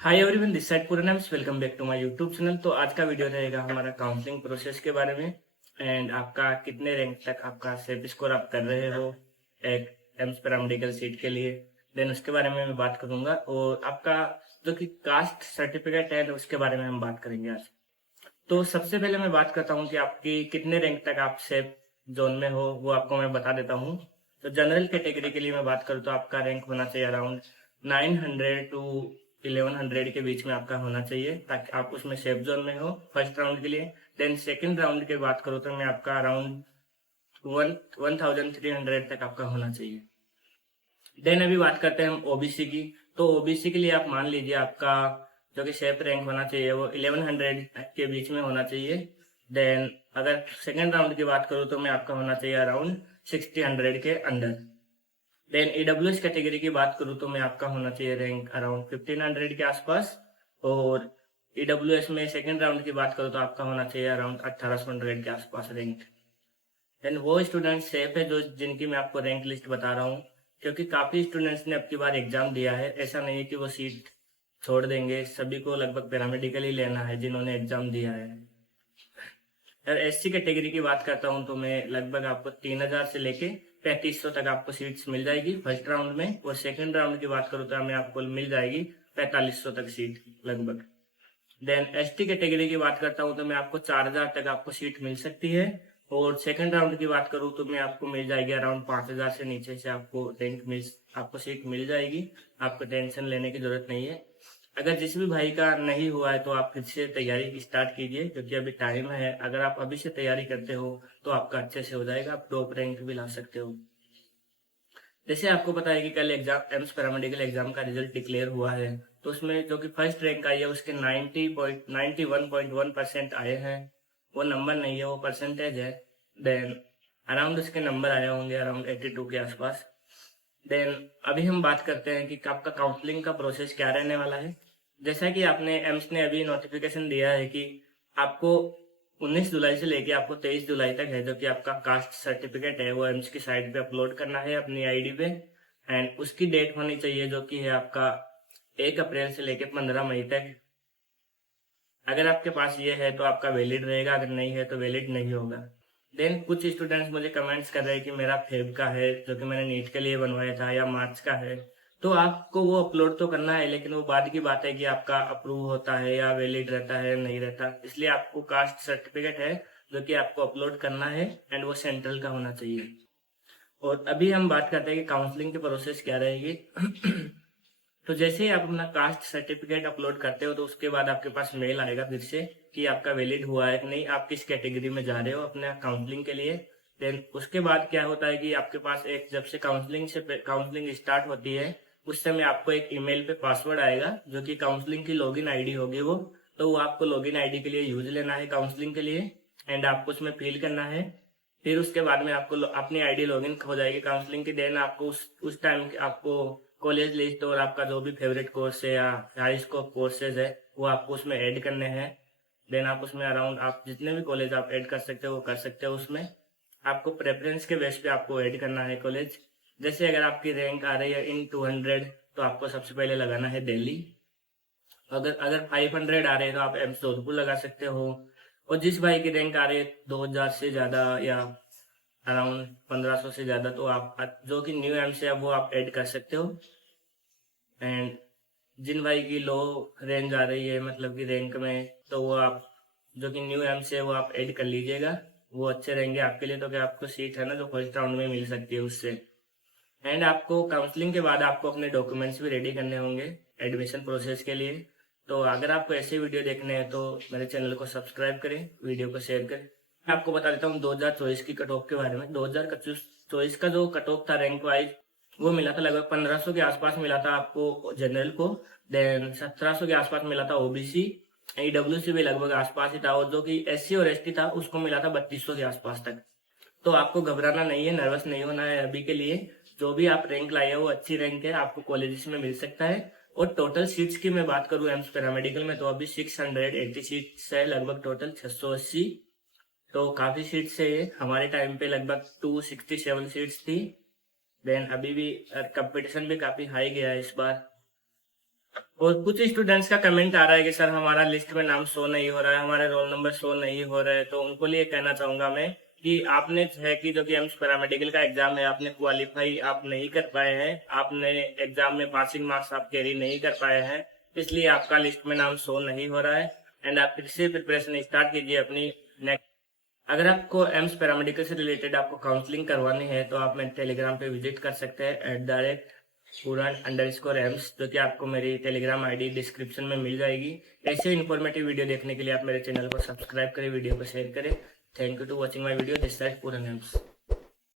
Hi everyone, this side पूरनम्स। Welcome back to my YouTube channel. तो आज का वीडियो रहेगा हमारा काउंसलिंग प्रोसेस के बारे में एंड आपका कितने रैंक तक आपका सेफ स्कोर आप कर रहे हो एक एम्स पैरामेडिकल सीट के लिए। देन उसके बारे में मैं बात करूंगा और आपका जो कि कास्ट सर्टिफिकेट है उसके बारे में हम बात करेंगे आज। तो सबसे पहले मैं बात करता हूँ कि आपकी कितने रैंक तक आप सेफ जोन में हो, वो आपको मैं बता देता हूँ। तो जनरल कैटेगरी के लिए मैं बात करूँ तो आपका रैंक होना चाहिए अराउंड 900 टू 1100 के बीच में आपका होना चाहिए, ताकि आप उसमें सेफ जोन में हो फर्स्ट राउंड के लिए। देन सेकंड राउंड की बात करूँ तो मैं आपका अराउंड 1300 तक आपका होना चाहिए। देन अभी बात करते हैं हम ओबीसी की। तो ओबीसी के लिए आप मान लीजिए आपका जो कि सेफ रैंक होना चाहिए वो 1100 के बीच में होना चाहिए। देन अगर सेकेंड राउंड की बात करूँ तो मैं आपका होना चाहिए अराउंड 60 के अंडर। देन ईडब्ल्यूएस कैटेगरी की बात करूँ तो मैं आपका होना चाहिए रैंक अराउंड 1500 के आसपास। और ईडब्ल्यूएस में सेकेंड राउंड की बात करूँ तो आपका होना चाहिए अराउंड 1800 के आसपास रैंक। देन वो स्टूडेंट सेफ है जो जिनकी मैं आपको रैंक लिस्ट बता रहा हूँ, क्योंकि काफ़ी स्टूडेंट्स ने अब की बार एग्जाम दिया है। ऐसा नहीं है कि वो सीट छोड़ देंगे, सभी को लगभग पैरामेडिकल ही लेना है जिन्होंने एग्जाम दिया है। अगर एससी कैटेगरी की बात करता हूँ तो मैं लगभग आपको 3000 से लेके 3500 तक आपको सीट्स मिल जाएगी फर्स्ट राउंड में। और सेकंड राउंड की बात करूँ तो हमें आपको मिल जाएगी 4500 तक सीट लगभग। देन एसटी कैटेगरी की बात करता हूँ तो मैं आपको 4000 तक आपको सीट मिल सकती है। और सेकंड राउंड की बात करूँ तो मैं आपको मिल जाएगी अराउंड 5000 से नीचे से आपको आपको सीट मिल जाएगी। आपको टेंशन लेने की जरूरत नहीं है। अगर जिस भी भाई का नहीं हुआ है तो आप फिर से तैयारी स्टार्ट कीजिए, क्योंकि अभी टाइम है। अगर आप अभी से तैयारी करते हो तो आपका अच्छे से हो जाएगा, आप टॉप रैंक भी ला सकते हो। जैसे आपको पता है कि कल एग्जाम एम्स पैरामेडिकल एग्जाम का रिजल्ट डिक्लेयर हुआ है। तो उसमें जो कि फर्स्ट रैंक आई है उसके 91.1% आए हैं। वो नंबर नहीं है, वो परसेंटेज है। देन अराउंड उसके नंबर आए होंगे अराउंड 82 के आसपास। देन अभी हम बात करते हैं कि आपका काउंसलिंग का प्रोसेस क्या रहने वाला है। जैसा कि आपने एम्स ने अभी नोटिफिकेशन दिया है कि आपको 19 जुलाई से लेके आपको 23 जुलाई तक है जो कि आपका कास्ट सर्टिफिकेट है वो एम्स की साइट पे अपलोड करना है अपनी आईडी पे। एंड उसकी डेट होनी चाहिए जो कि है आपका 1 अप्रैल से लेके 15 मई तक। अगर आपके पास ये है तो आपका वैलिड रहेगा, अगर नहीं है तो वैलिड नहीं होगा। देन कुछ स्टूडेंट्स मुझे कमेंट्स कर रहे हैं कि मेरा फेब का है जो कि मैंने नीट के लिए बनवाया था, या मार्च का है। तो आपको वो अपलोड तो करना है, लेकिन वो बाद की बात है कि आपका अप्रूव होता है या वैलिड रहता है नहीं रहता। इसलिए आपको कास्ट सर्टिफिकेट है जो कि आपको अपलोड करना है एंड वो सेंट्रल का होना चाहिए। और अभी हम बात करते हैं कि काउंसलिंग की प्रोसेस क्या रहेगी। तो जैसे ही आप अपना कास्ट सर्टिफिकेट अपलोड करते हो तो उसके बाद आपके पास मेल आएगा फिर से कि आपका वैलिड हुआ है कि नहीं, आप किस कैटेगरी में जा रहे हो अपने काउंसलिंग के लिए। देन उसके बाद क्या होता है कि आपके पास एक जब से काउंसलिंग स्टार्ट होती है उस समय आपको एक ईमेल पे पासवर्ड आएगा जो कि काउंसलिंग की लॉगिन आईडी होगी वो। तो वो आपको लॉगिन आईडी के लिए यूज लेना है काउंसलिंग के लिए एंड आपको उसमें फिल करना है। फिर उसके बाद में आपको अपनी आईडी लॉगिन हो जाएगी काउंसलिंग की। देन आपको उस टाइम आपको कॉलेज लिस्ट और आपका जो भी फेवरेट कोर्स है या हाई स्कोप कोर्सेज है वो आपको उसमें ऐड करने हैं। देन आप उसमें अराउंड आप जितने भी कॉलेज आप ऐड कर सकते हो वो कर सकते हो। उसमें आपको प्रेफरेंस के बेस पे आपको ऐड करना है कॉलेज। जैसे अगर आपकी रैंक आ रही है इन 200 तो आपको सबसे पहले लगाना है दिल्ली। अगर अगर 500 आ रहे हैं तो आप एम्स जोधपुर लगा सकते हो। और जिस भाई की रैंक आ रही है 2000 से ज़्यादा या अराउंड 1500 से ज़्यादा तो आप जो कि न्यू एम्स है वो आप ऐड कर सकते हो। एंड जिन भाई की लो रेंज आ रही है मतलब कि रैंक में, तो वो आप जो कि न्यू एम से है वो आप ऐड कर लीजिएगा। वो अच्छे रहेंगे आपके लिए, तो कि आपको सीट है ना जो फर्स्ट राउंड में मिल सकती है उससे। एंड आपको काउंसलिंग के बाद आपको अपने डॉक्यूमेंट्स भी रेडी करने होंगे एडमिशन प्रोसेस के लिए। तो अगर आपको ऐसे वीडियो देखने हैं तो मेरे चैनल को सब्सक्राइब करें, वीडियो को शेयर करें। मैं आपको बता देता हूँ 2024 की कट ऑफ के बारे में। 2024 का जो कट ऑफ था रैंक वाइज वो मिला था लगभग 1500 के आसपास मिला था आपको जनरल को। देन 1700 के आसपास मिला था ओबीसी। ईडब्ल्यूसी भी लगभग आसपास ही था, और जो कि एससी और एसटी था उसको मिला था 3200 के आसपास तक। तो आपको घबराना नहीं है, नर्वस नहीं होना है अभी के लिए। जो भी आप रैंक लाए हो वो अच्छी रैंक है, आपको कॉलेजेस में मिल सकता है। और टोटल सीट्स की मैं बात करूं एम्स पैरामेडिकल में तो अभी 680 सीट्स है लगभग, टोटल 680। तो काफी सीट्स है ये। हमारे टाइम पे लगभग 267 सीट्स थी। देन अभी भी कंपटीशन भी काफी हाई गया है इस बार। और कुछ स्टूडेंट्स का कमेंट आ रहा है कि सर हमारा लिस्ट में नाम शो नहीं हो रहा है, हमारे रोल नंबर शो नहीं हो रहे हैं। तो उनको लिए कहना चाहूंगा मैं कि आपने है कि जो कि एम्स पैरामेडिकल का एग्जाम है, आपने क्वालिफाई आप नहीं कर पाए हैं, आपने एग्जाम में पासिंग मार्क्स आप कैरी नहीं कर पाए हैं, इसलिए आपका लिस्ट में नाम शो नहीं हो रहा है। एंड आप फिर से प्रिपरेशन स्टार्ट कीजिए अपनी नेक्स्ट। अगर आपको एम्स पैरामेडिकल से रिलेटेड आपको काउंसलिंग करवानी है तो आप मेरे टेलीग्राम पे विजिट कर सकते हैं @पूरन_एम्स, जो कि आपको मेरी टेलीग्राम आईडी डिस्क्रिप्शन में मिल जाएगी। ऐसे इन्फॉर्मेटिव वीडियो देखने के लिए आप मेरे चैनल को सब्सक्राइब करें, वीडियो को शेयर करें। Thank you to watching my video. This is Puran AIIMS.